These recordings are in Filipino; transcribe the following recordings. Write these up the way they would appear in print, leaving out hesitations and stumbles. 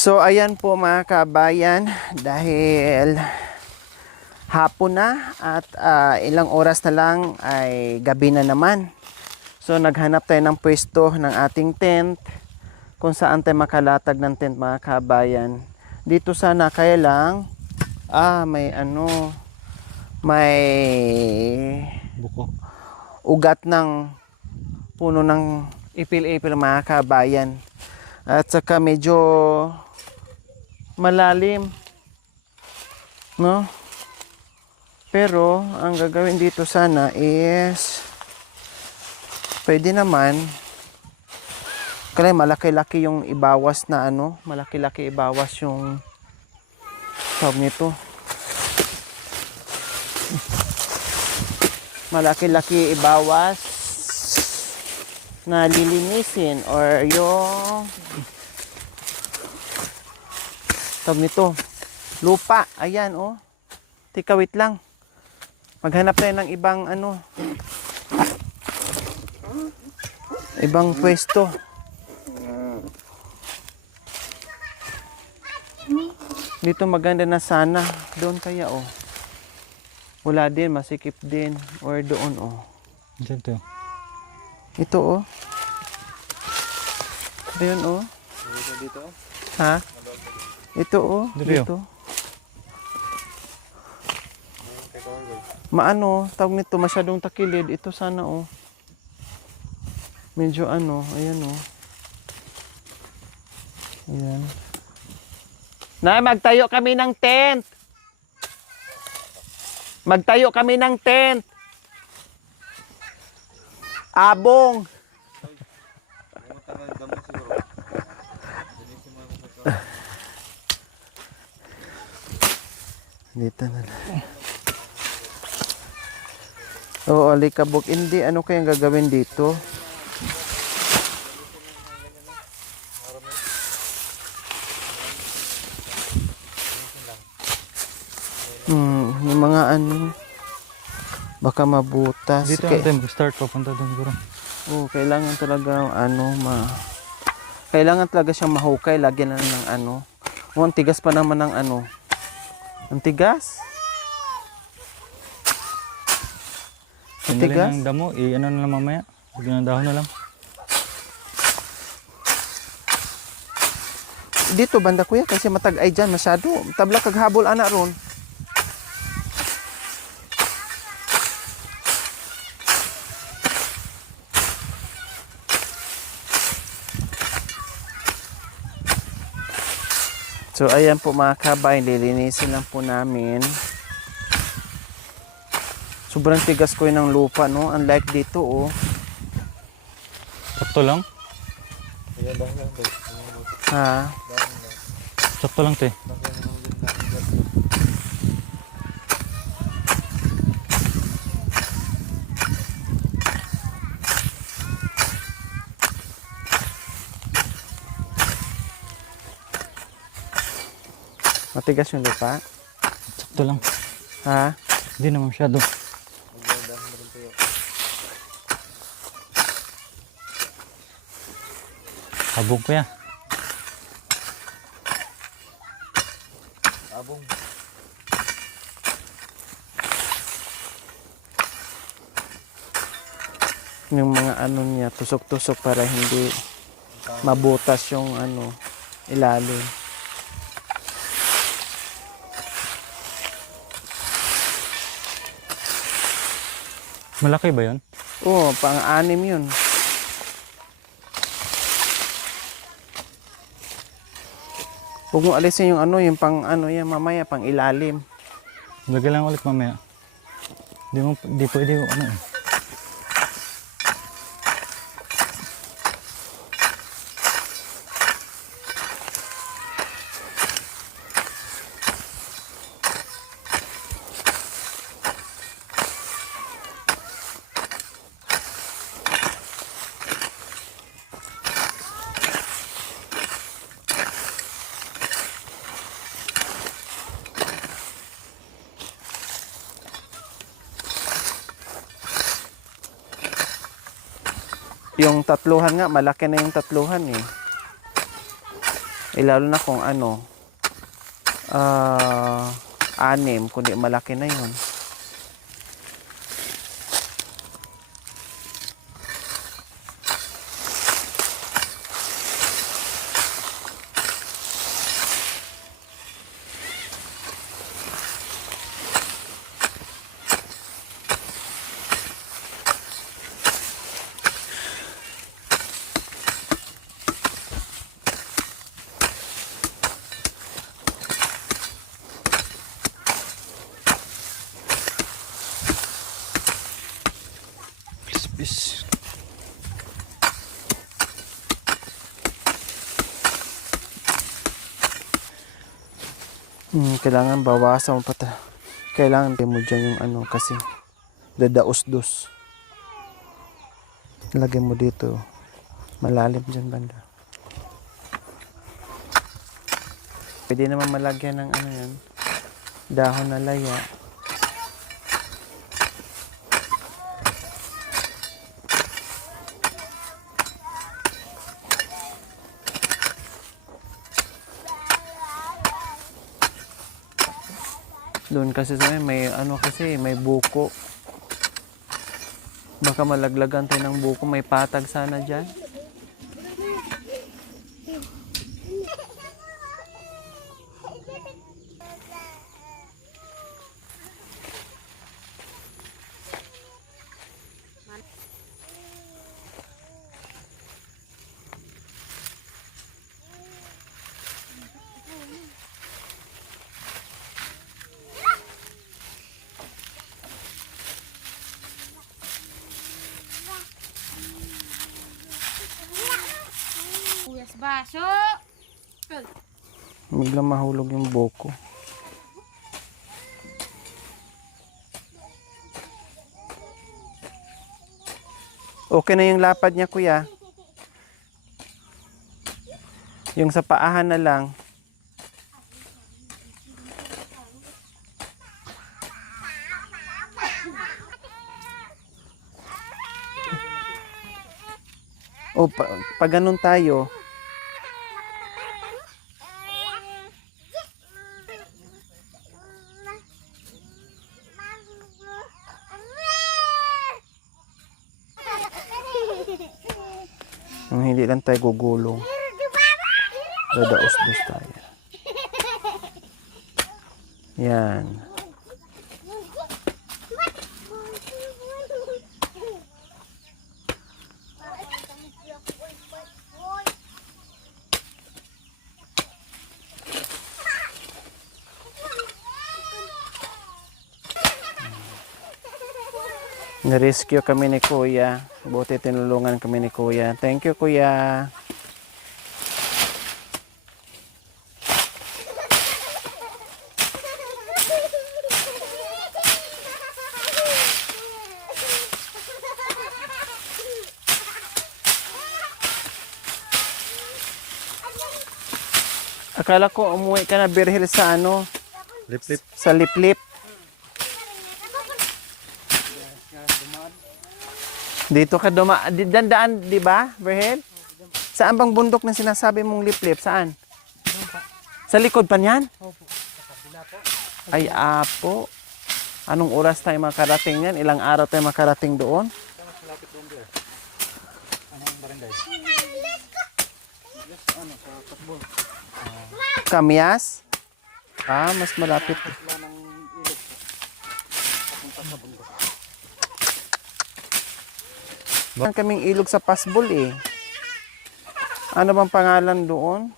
So ayan po mga kabayan, dahil hapon na at ilang oras na lang ay gabi na naman. So naghanap tayo ng pwesto ng ating tent kung saan tayo makalatag ng tent mga kabayan. Dito sana kaya lang may Buko. ugat ng puno ng ipil-ipil mga kabayan. At saka medyo malalim, no? Pero ang gagawin dito sana is pwede naman kaya malaki-laki yung ibawas na malaki-laki ibawas yung tawag nito. Malaki-laki ibawas na lilinisin or yung tawag nito lupa. Ayan tika wait lang, maghanap tayo ng ibang pwesto. Dito maganda na sana, doon kaya wala din, masikip din, or doon Dito. ito ayun Dito. ha, ito dito tawag nito masyadong takilid ito sana medyo ayan ayan na magtayo kami ng tent. Magtayo kami ng tent. Abong. Dito na lang. Oo, alikabok. Hindi, ano kayang gagawin dito? Yung mga baka mabutas. Dito ang time start papunta doon siguro. Kailangan talaga kailangan talaga siyang mahukay, lagyan na ng ang tigas pa naman ng ang tigas. Ang Tanggalin tigas. ng damo, na lang mamaya. Bigyan ng dahon na lang. Dito banda kuya kasi matag-ay dyan masyado. Tabla kaghabol ana ron. So ayan po mga kabayan, lilinisin lang po namin. Sobrang tigas ko ng lupa unlike dito Sakto lang? Ha? Sakto lang te. Matigas yung lupa? Sakto lang. Ha? Hindi naman masyado. Abog pa yan. Abong. Yung mga niya, tusok-tusok para hindi mabutas yung ilalim. Malaki ba yun? Oo, pang-anim yun. Huwag mo alisin yung yung yan mamaya, pang ilalim. Lagay lang ulit mamaya. Di pwede Yung tatluhan nga, malaki na yung tatluhan eh. Lalo na kung ano, 6, kundi malaki na yun. Pis. Kailangan bawasan mo pa. Kailangan din mo dyan yung ano kasi dadaos-dos. Lagyan mo dito. Malalim dyan banda. Pwede naman malagyan ng ano yan. Dahon na laya. Doon kasi sa amin, may ano kasi, may buko. Baka malaglagan tayo ng buko, may patag sana dyan. Uyas baso. Biglang mahulog yung buko. Okay na yung lapad niya, kuya. Yung sa paahan na lang. O, pag ganun tayo, hindi lang tayo gugulong. Dadaos-dos tayo. Yan. Nirescue kami ni Kuya. Buti tinulungan kami ni Kuya. Thank you, Kuya. Akala ko umuwi ka na Birhil sa ano? Lip-lip. Sa Liplip. Dito ka dandaan, di ba, Birhil? Saan bang bundok na sinasabi mong Liplip? Saan? Sa likod pa niyan? Ay, apo. Anong oras tayo makarating yan? Ilang araw tayo makarating doon? Kamyas? Ah, mas malapit. Meron kaming ilog sa Pasbol eh. Ano bang pangalan doon?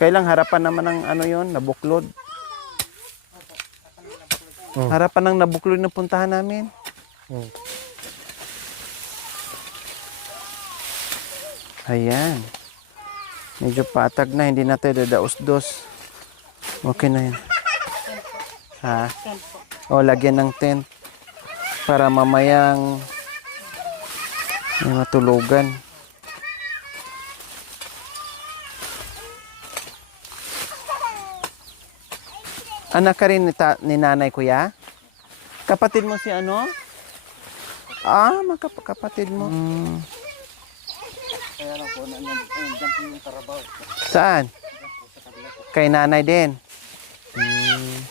Kailang harapan naman ng ano yon, Nabuklod. Harapan ng Nabuklod na puntahan namin. Ayan. Medyo patag na, hindi na tayo dadaos-dos. Okay na yan. Ha? O, lagyan ng tent. Para mamayang may matulugan. Anak ka rin ni nanay, kuya? Kapatid mo si ano? Ah, kapatid mo. Kaya lang po, nandiyan po yung Carabao. Saan? Kay nanay din. Hmm.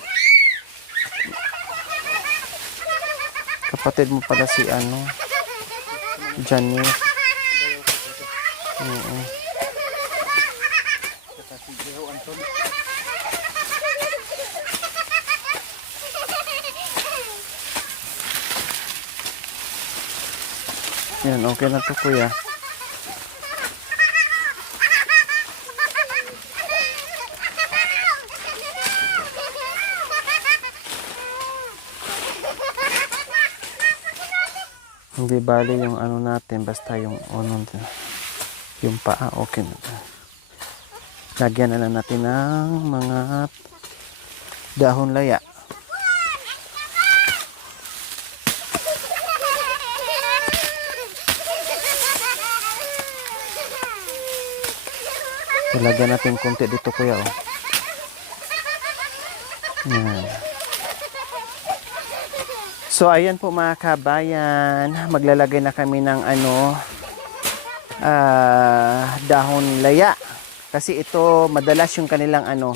Kapatid mo pala si ano, Janice. Oo. Yan, okay na to kuya. Hindi bali yung ano natin, basta yung ano, yung paa, okay na. Lagyan na lang natin ng mga dahon laya. Lagyan natin konti dito kuya. Oh. Yan. So ayan po mga kabayan, maglalagay na kami ng ano, dahon laya. Kasi ito madalas yung kanilang ano,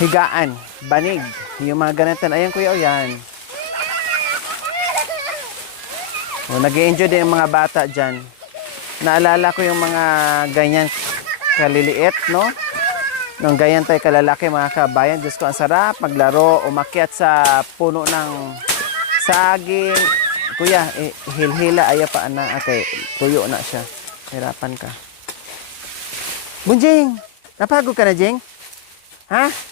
higaan, banig. Yung mga ganito. Ayan kuya, o yan. O, nag-i-enjoy din yung mga bata dyan. Naalala ko yung mga ganyan kaliliit, no? Nung ganyan tayo kalalaki mga kabayan. Diyos ko, ang sarap maglaro, umakyat sa puno ng saging. Kuya, hilhila, aya pa na. Okay, tuyo na siya. Hirapan ka. Bunjing! Napagod ka na, Jing? Ha?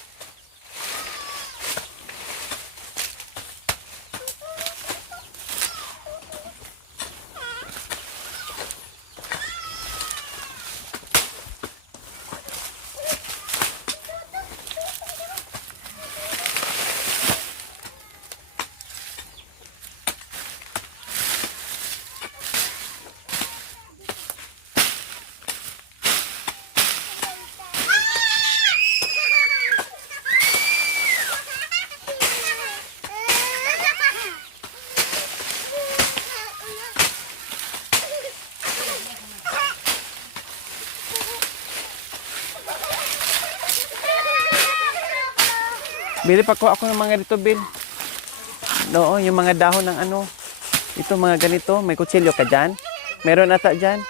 Bili pa ko ako ng mga dito, Bill. Oo, yung mga dahon ng ano. Ito mga ganito. May kutsilyo ka dyan? Meron ata dyan?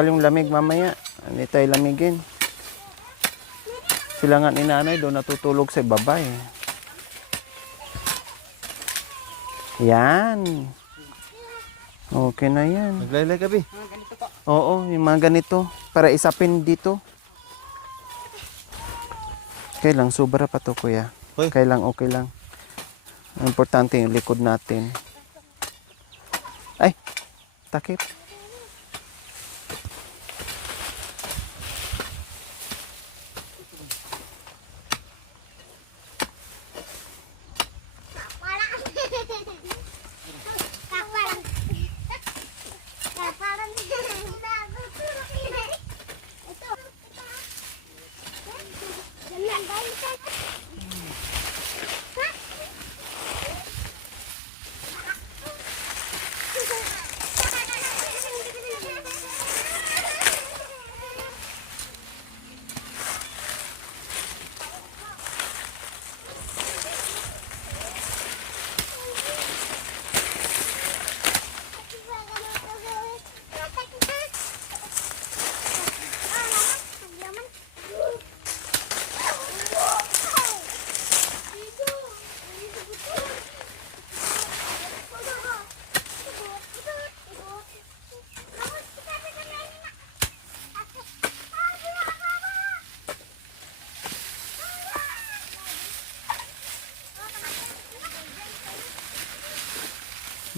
Yung lamig mamaya. Hindi tayo lamigin. Sila nga ni nanay doon natutulog sa baba eh. Yan. Okay na yan. Naglaylay ka, Bi. Oo, yung mga ganito. Para isapin dito. Okay lang, sobra pa to kuya. Hoy. Okay lang, okay lang. Ang importante yung likod natin. Ay, takip.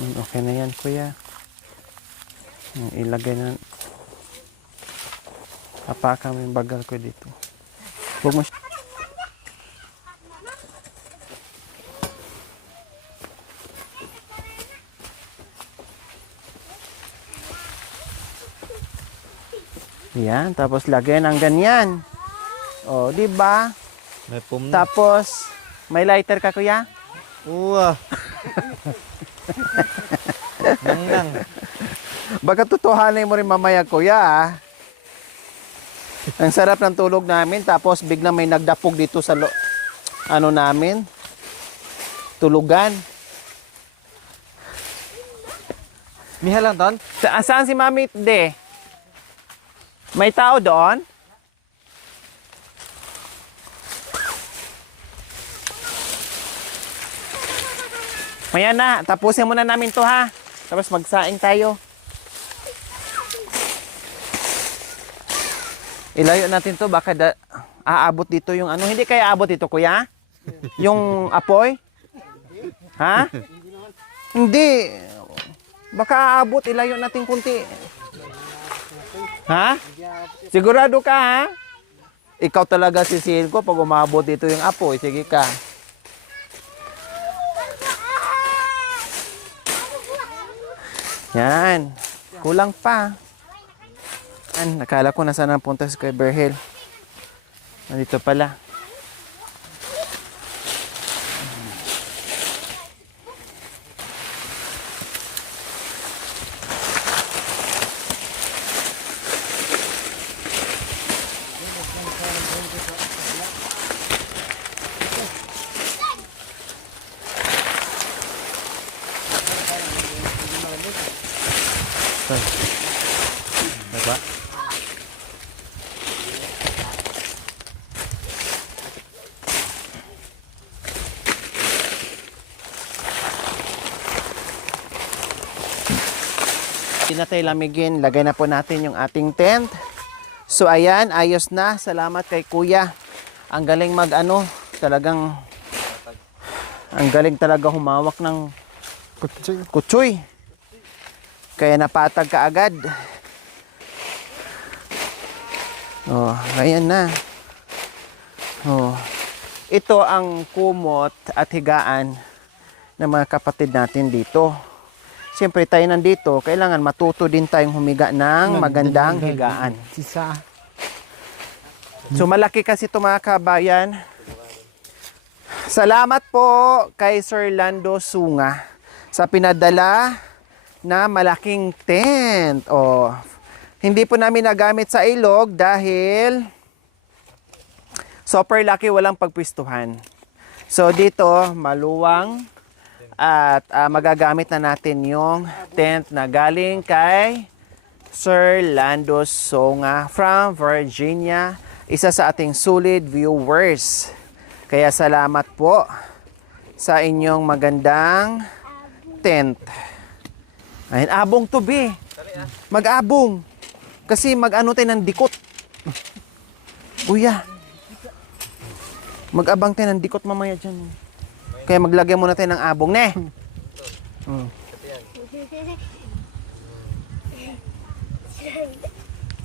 Okay na yan, kuya. Ilagay na. Hapakan mo yung bagal ko dito. Huwag mo siya. Yan, tapos lagyan ng ganyan. O, di ba? May pum na. Tapos, may lighter ka, kuya? Uwa. Nang. Baka tutuhanin mo rin mamaya, kuya, ah. Ang sarap ng tulog namin, tapos biglang may nagdapog dito sa ano namin, tulugan. Miha lang doon? Saan si Mami De? May tao doon? Maya na, tapusin muna namin to ha. Tapos magsaing tayo. Ilayo natin to, baka aabot dito yung ano. Hindi kaya aabot dito, kuya? Yung apoy? Ha? Hindi. Baka aabot, ilayo natin kunti. Ha? Sigurado ka, ha? Ikaw talaga si Silko pag umabot dito yung apoy. Sige ka. Yan. Kulang pa. Nakala ko nasa napunta si Kuya Berhel. Nandito pala. Diba? Hindi na tayo lamigin. Lagay na po natin yung ating tent. So ayan, ayos na. Salamat kay Kuya. Ang galing talagang ang galing talaga humawak ng kutsoy. Kaya napatag ka agad. Oh, ayan na. Oh. Ito ang kumot at higaan ng mga kapatid natin dito. Siyempre tayo nandito, kailangan matuto din tayong humiga ng magandang higaan. So malaki kasi ito mga kabayan. Salamat po kay Sir Lando Sunga sa pinadala na malaking tent. Oh, hindi po namin nagamit sa ilog dahil super lucky, walang pagpwistuhan. So dito maluwang at magagamit na natin yung tent na galing kay Sir Lando Sunga from Virginia, isa sa ating solid viewers. Kaya salamat po sa inyong magandang tent. Ayun, abong to be. Mag-abong. Kasi mag-ano tayo ng dikot. Kuya. Mag-abang tayo ng dikot mamaya dyan. Kaya maglagay muna tayo ng abong, ne?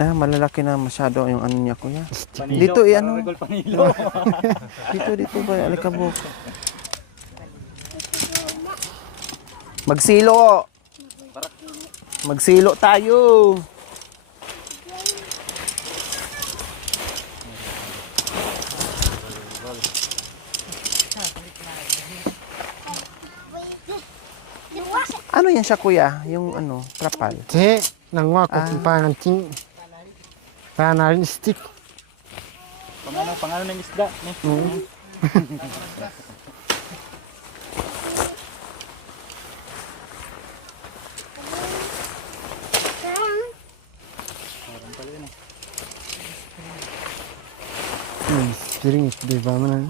Malalaki na masyado yung ano niya, kuya. Dito, ano? Dito ba? Alikabok. Magsilo. Magsilo tayo. Ano yan siya, kuya? Yung ano, trapal. Nangwa ko pangan ting. Pangan stick. Pangalan ng isda. Piring di ba man?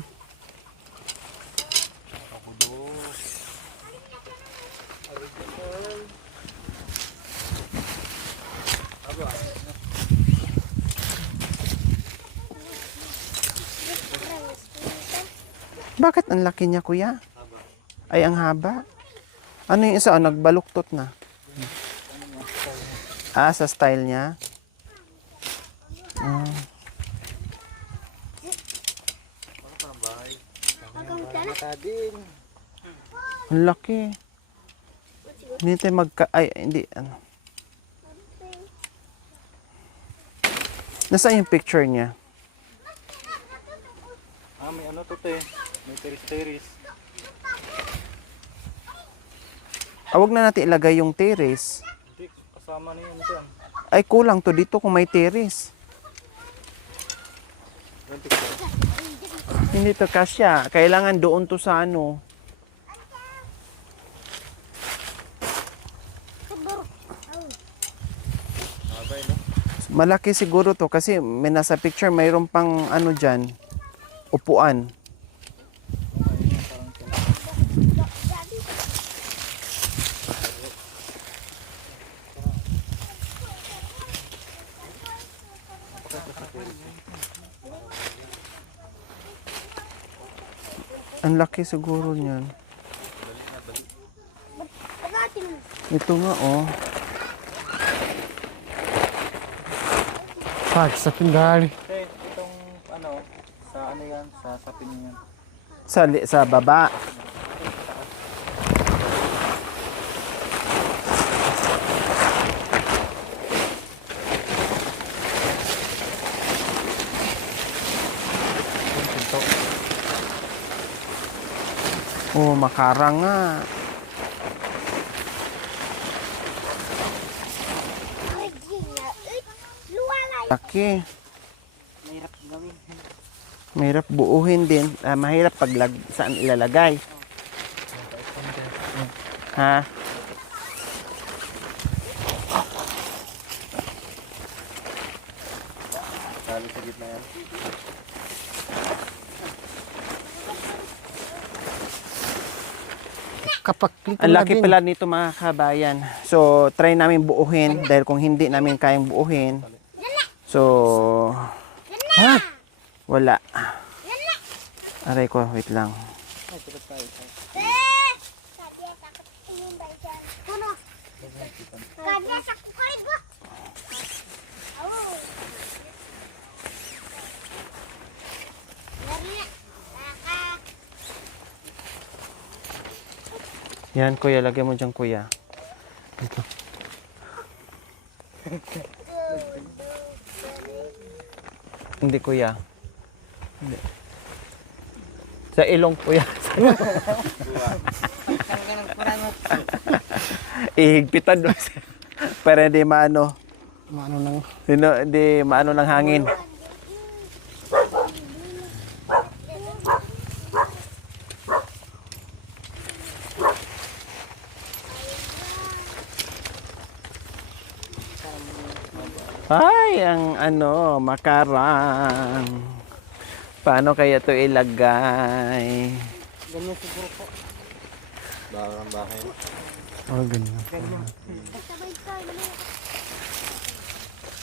Bakit ang laki niya, kuya? Ay, ang haba. Ano yung isa? Nagbaluktot na. Sa style niya. Ang laki. Hindi tayo hindi. Ano. Nasaan yung picture niya? May ano to te. May teris-teris. Huwag na natin ilagay yung terrace. Hindi, Kasama na yun dyan. Ay, kulang to dito kung may terrace. Hindi to kasya. Kailangan doon to sa ano. Malaki siguro to kasi may nasa picture mayroon pang ano dyan, upuan. Ang laki siguro niyan. Ito nga oh. Pag sa pindali. Okay, itong ano, sa ano yan, sa sapin yan. Sa baba. Oh, makarang nga. Laki. Mahirap gawin. Mahirap buuhin din. Mahirap saan ilalagay. Ha? Lalo sa gitna yan. Kapag click Ang na laki din. pala nito mga kabayan. So, try namin buuhin dahil kung hindi namin kayang buuhin, so, Ha? wala. Aray ko, wait lang. Yan, kuya. Lagyan mo dyan, kuya. Dito. Hindi, kuya. Hindi. Sa ilong, kuya. Ihigpitan doon. Para hindi maano. Maano nang Hindi maano ng hangin. Ay, ang ano, makarang. Paano kaya to ilagay? Ganyan siguro po. Baka ang bahay. oh, ganyan.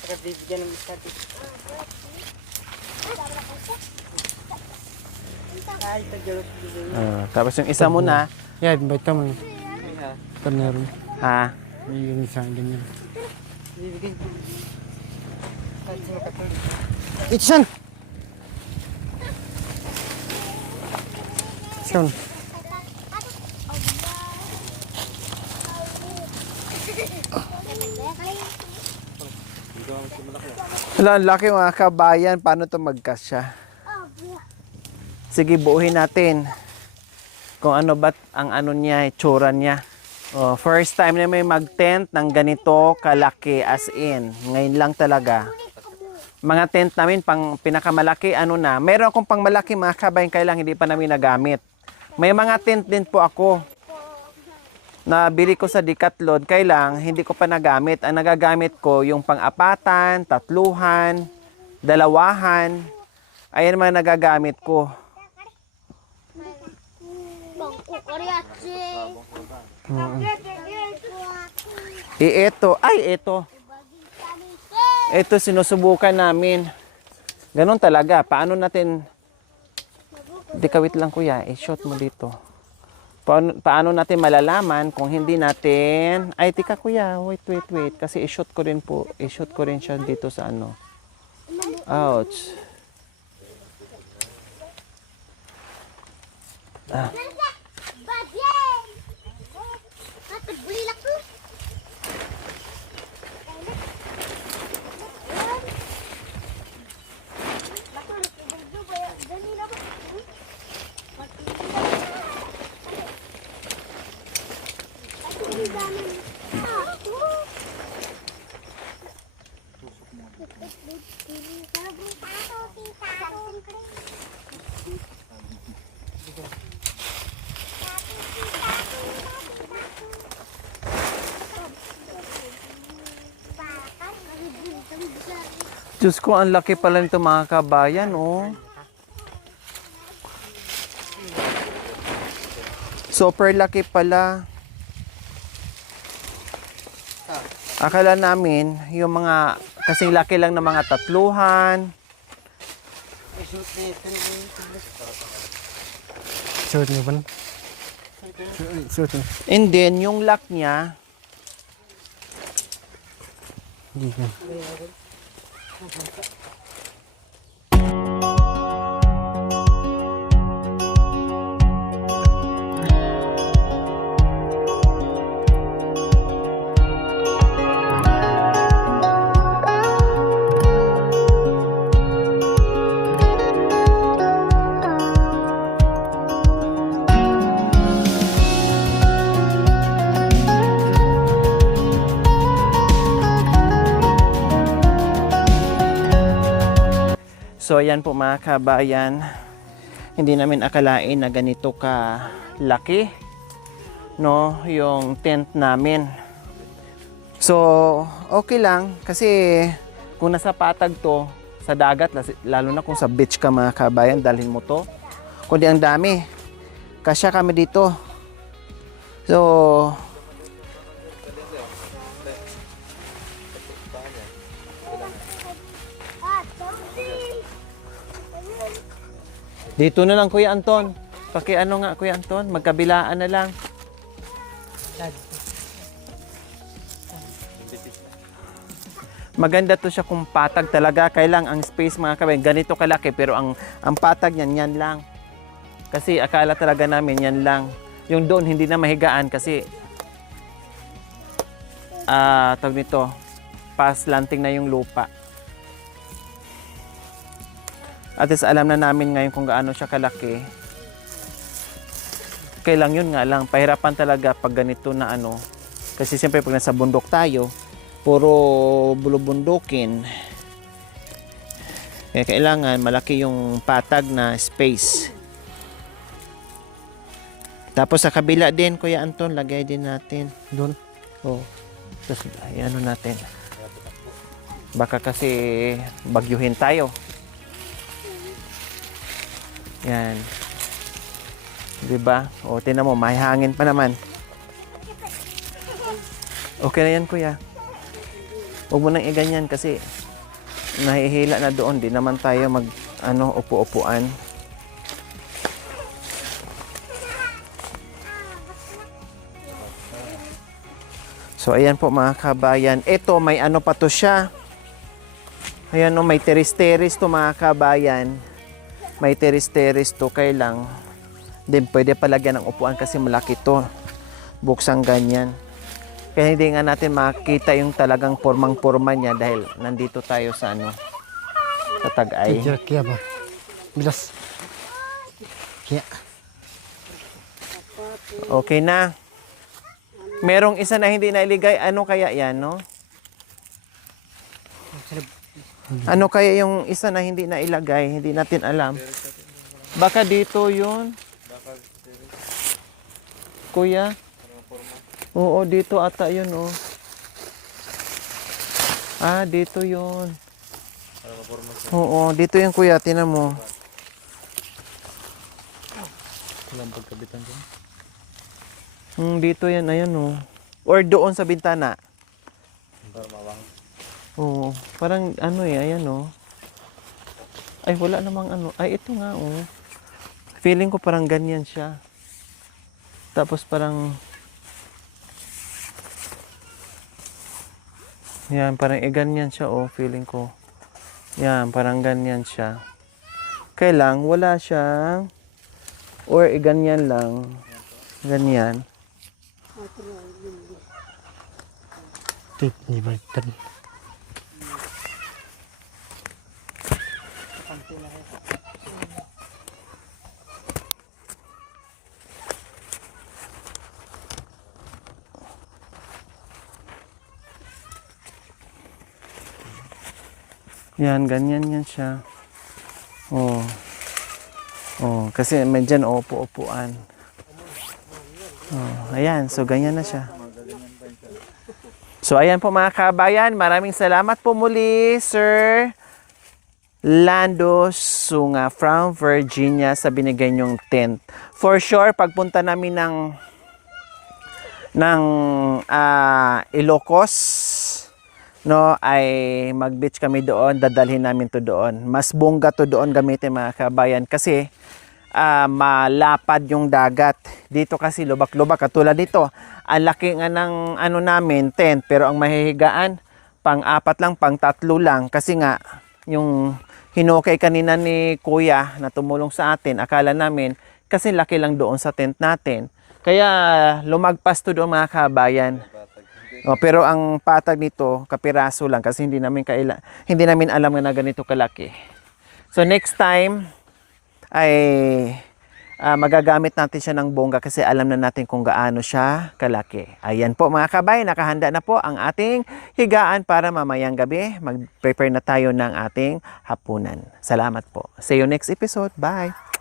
Saka bibigyan ng status. Ay, tagalog bibigyan. Tapos yung isa muna, Yeah, invite mo. Ha? Meron. ha? Yung isa ganyan. Bibigyan. Kahit sino katulad. Itsan! Itsan. Wala, ang laki mga kabayan. Paano to magkasya? Sige, buuhin natin. Kung ano ba ang ano niya, itsura niya. Oh, first time na may mag-tent ng ganito kalaki as in. Ngayon lang talaga. Mga tent namin pang pinakamalaki ano na. Meron akong pang malaki mga kabayan kaya lang hindi pa namin nagamit. May mga tent din po ako. Nabili ko sa Decathlon kaya lang hindi ko pa nagamit. Ang nagagamit ko yung pang-apatan, tatluhan, dalawahan. Ayan mga nagagamit ko. Ito. Ay, ito. Ito sinusubukan namin. Ganon talaga. Paano natin... Di kawit lang kuya. I-shot mo dito. Paano natin malalaman kung hindi natin... Ay, tika kuya. Wait. Kasi i-shot ko rin po. I-shot ko rin siya dito sa ano. Ouch. Diyos ko, ang laki pala nito mga kabayan, oh. Super laki pala. Akala namin, yung mga, kasing laki lang ng mga tatluhan. Suot niyo ba? Suot niyo. And then, yung lock niya, Hindi ka. so ayan po mga kabayan, hindi namin akalain na ganito ka laki, no, yung tent namin. So okay lang kasi kung nasa patag to sa dagat, lalo na kung sa beach ka mga kabayan, dalhin mo to. Kundi ang dami, kasya kami dito. So dito na lang Kuya Anton. Ano nga Kuya Anton, magkabilaan na lang. Maganda to siya kung patag talaga. Kailang ang space mga kabayan, ganito kalaki pero ang patag niyan yan lang. Kasi akala talaga namin yan lang. Yung doon hindi na mahigaan kasi tawag nito, paslanting na yung lupa. At least alam na namin ngayon kung gaano siya kalaki. Kailang yun nga lang, pahirapan talaga pag ganito na ano. Kasi siyempre pag nasa bundok tayo, puro bulubundukin. Kaya kailangan malaki yung patag na space. Tapos sa kabila din, Kuya Anton, lagay din natin. Doon. Oh. Tapos ano natin. Baka kasi bagyuhin tayo. Yan. 'Di ba? O tingnan mo, may hangin pa naman. Okay na yan, Kuya. Huwag mo nang iganyan kasi nahihila na doon. Di naman tayo mag upo-upuan. So ayan po mga kabayan. Ito may ano pa to siya. Ayan o, may teris-teris to mga kabayan. May teris-teris to, kailang din pwede palagyan ng upuan kasi malaki to. Buksang ganyan. Kaya hindi nga natin makita yung talagang pormang-porma niya dahil nandito tayo sa sa Tagay. Kaya ba? Bilas. Kaya. Okay na. Merong isa na hindi nailigay. Ano kaya yan, no? Ano kaya yung isa na hindi nailagay? Hindi natin alam. Baka dito yun. Kuya? Oo, dito ata yun, oh. Dito yun. Oo, dito yung Kuya. Tinan mo. Walang pagkabitan dyan. Dito yan, ayan, oh. Or doon sa bintana. Oo, parang ayan, oh. Ay, wala namang Ay, ito nga, oh. Feeling ko parang ganyan siya. Tapos parang yan, parang ganyan siya, oh, feeling ko. Yan, parang ganyan siya. Kailang wala siyang or ganyan lang. Ganyan. Tip ni Bartan. Yan, ganyan yan siya. Oh. Oh, kasi may dyan upo-upuan. Oh, ayan, so ganyan na siya. So ayan po mga kabayan, maraming salamat po muli, Sir Lando Sunga from Virginia sa binigay niyong tent. For sure, pagpunta namin ng Ilocos, no, ay mag-beach kami doon, dadalhin namin to doon. Mas bongga to doon gamitin mga kabayan kasi malapad yung dagat. Dito kasi lubak-lubak katulad dito. Ang laki nga ng ano namin, tent, pero ang mahihigaan pang-4 lang, pang-3 lang kasi nga yung hinukay kanina ni Kuya na tumulong sa atin, akala namin kasi laki lang doon sa tent natin. Kaya lumagpas to doon mga kabayan. Oh, pero ang patag nito kapiraso lang kasi hindi namin alam na ganito kalaki. So next time ay magagamit natin siya ng bongga kasi alam na natin kung gaano siya kalaki. Ayan po mga kabayan, nakahanda na po ang ating higaan para mamayang gabi mag-prepare na tayo ng ating hapunan. Salamat po. See you next episode. Bye!